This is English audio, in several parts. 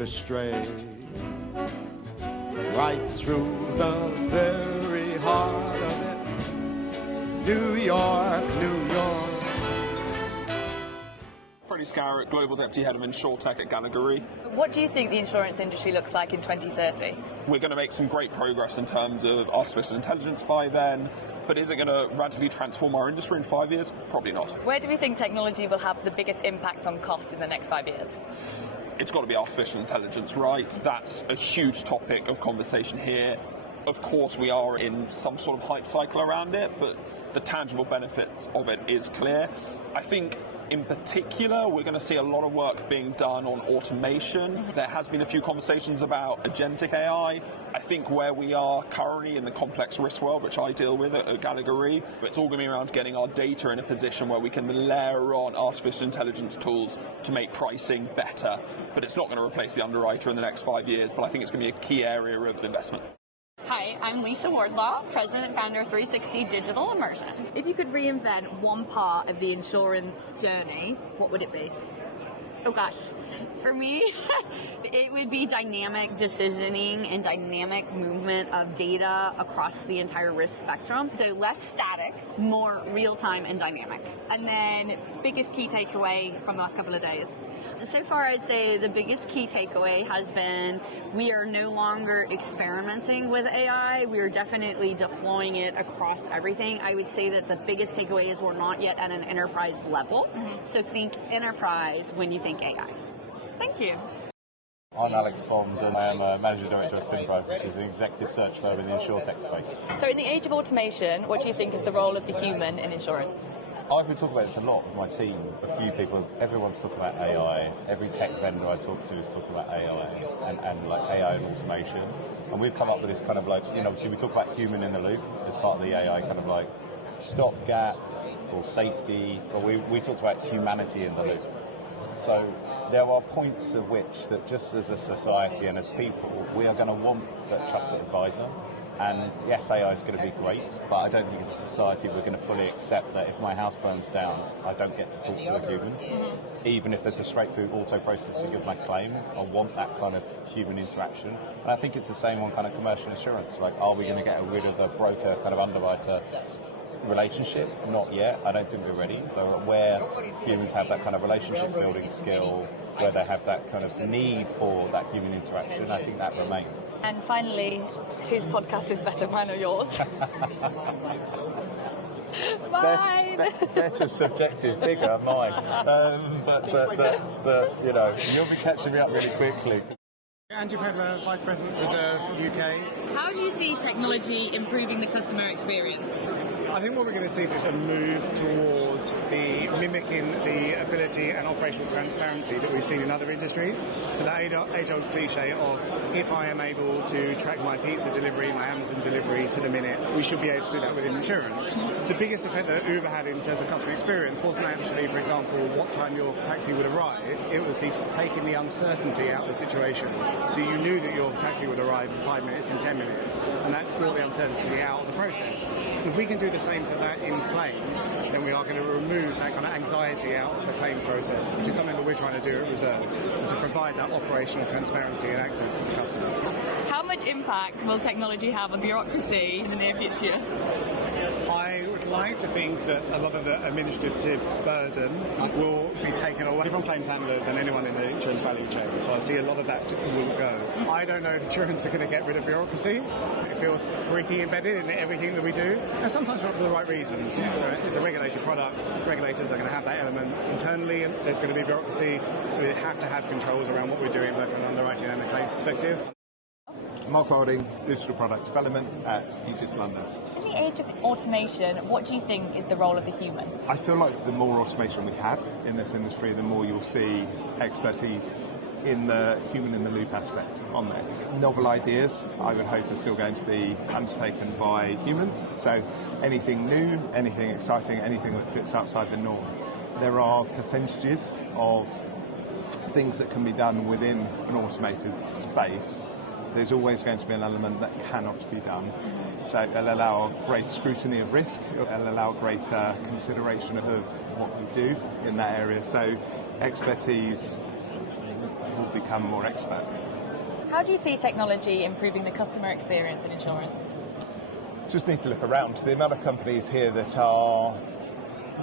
astray. Right through the very heart of it, New York, New York. Freddie Scarrett, Global Deputy Head of Insurtech at Gallagher. What do you think the insurance industry looks like in 2030? We're going to make some great progress in terms of artificial intelligence by then, but is it going to radically transform our industry in 5 years? Probably not. Where do we think technology will have the biggest impact on costs in the next 5 years? It's got to be artificial intelligence, right? That's a huge topic of conversation here. Of course, we are in some sort of hype cycle around it, but the tangible benefits of it is clear. I think in particular, we're going to see a lot of work being done on automation. There has been a few conversations about agentic AI. I think where we are currently in the complex risk world, which I deal with at Gallagher, it's all going to be around getting our data in a position where we can layer on artificial intelligence tools to make pricing better. But it's not going to replace the underwriter in the next 5 years, but I think it's going to be a key area of investment. Hi, I'm Lisa Wardlaw, President and Founder of 360 Digital Immersion. If you could reinvent one part of the insurance journey, what would it be? Oh gosh, for me, it would be dynamic decisioning and dynamic movement of data across the entire risk spectrum. So less static, more real-time and dynamic. And then, biggest key takeaway from the last couple of days? So far, I'd say the biggest key takeaway has been we are no longer experimenting with AI. We are definitely deploying it across everything. I would say that the biggest takeaway is we're not yet at an enterprise level. So think enterprise when you think AI. Thank you. I'm Alex Bond and I am a Managing Director of FinPro, which is an executive search firm in the Insurtech space. So in the age of automation, what do you think is the role of the human in insurance? I've been talking about this a lot with my team. A few people, everyone's talking about AI. Every tech vendor I talk to is talking about AI and like AI and automation. And we've come up with this kind of like, obviously we talk about human in the loop as part of the AI kind of like stopgap or safety, or we talked about humanity in the loop. So there are points at which that just as a society and as people, we are going to want that trusted advisor. And yes, AI is going to be great, but I don't think as a society we're going to fully accept that if my house burns down, I don't get to talk to a human. Even if there's a straight-through auto-processing of my claim, I want that kind of human interaction. And I think it's the same on kind of commercial insurance. Like, are we going to get rid of the broker kind of underwriter relationship? Not yet. I don't think we're ready. So where humans have that kind of relationship building skill, where they have that kind of need for that human interaction, I think that remains. And finally, whose podcast is better, mine or yours? Mine! Better subjective, bigger, mine. But you'll be catching me up really quickly. Andrew Pedler, Vice President, Reserve UK. How do you see technology improving the customer experience? I think what we're going to see is a move towards mimicking the ability and operational transparency that we've seen in other industries. So that age-old cliche of if I am able to track my pizza delivery, my Amazon delivery to the minute, we should be able to do that within insurance. The biggest effect that Uber had in terms of customer experience wasn't actually, for example, what time your taxi would arrive. It was taking the uncertainty out of the situation. So you knew that your taxi would arrive in 5 minutes, in 10 minutes, and that brought the uncertainty out of the process. If we can do the same for that in claims, then we are going to remove that kind of anxiety out of the claims process, which is something that we're trying to do at Reserve, so to provide that operational transparency and access to the customers. How much impact will technology have on bureaucracy in the near future? I would like to think that a lot of the administrative burden will be taken away from claims handlers and anyone in the insurance value chain. So I see a lot of that will go. I don't know if insurance are going to get rid of bureaucracy. It feels pretty embedded in everything that we do, and sometimes for the right reasons. It's a regulated product. Regulators are going to have that element internally, and there's going to be bureaucracy. We have to have controls around what we're doing, both from an underwriting and a claims perspective. Mark Wilding, Digital Product Development at Aegis London. In the age of automation, what do you think is the role of the human? I feel like the more automation we have in this industry, the more you'll see expertise in the human in the loop aspect on there. Novel ideas, I would hope, are still going to be undertaken by humans. So anything new, anything exciting, anything that fits outside the norm. There are percentages of things that can be done within an automated space. There's always going to be an element that cannot be done. So it'll allow great scrutiny of risk, it'll allow greater consideration of what we do in that area. So expertise will become more expert. How do you see technology improving the customer experience in insurance? Just need to look around. The amount of companies here that are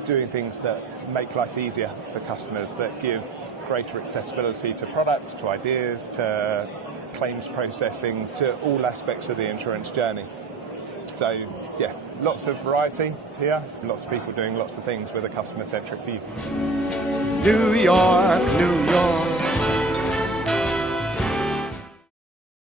doing things that make life easier for customers, that give greater accessibility to products, to ideas, to claims processing, to all aspects of the insurance journey. So yeah, lots of variety here, lots of people doing lots of things with a customer-centric view. New York, New York.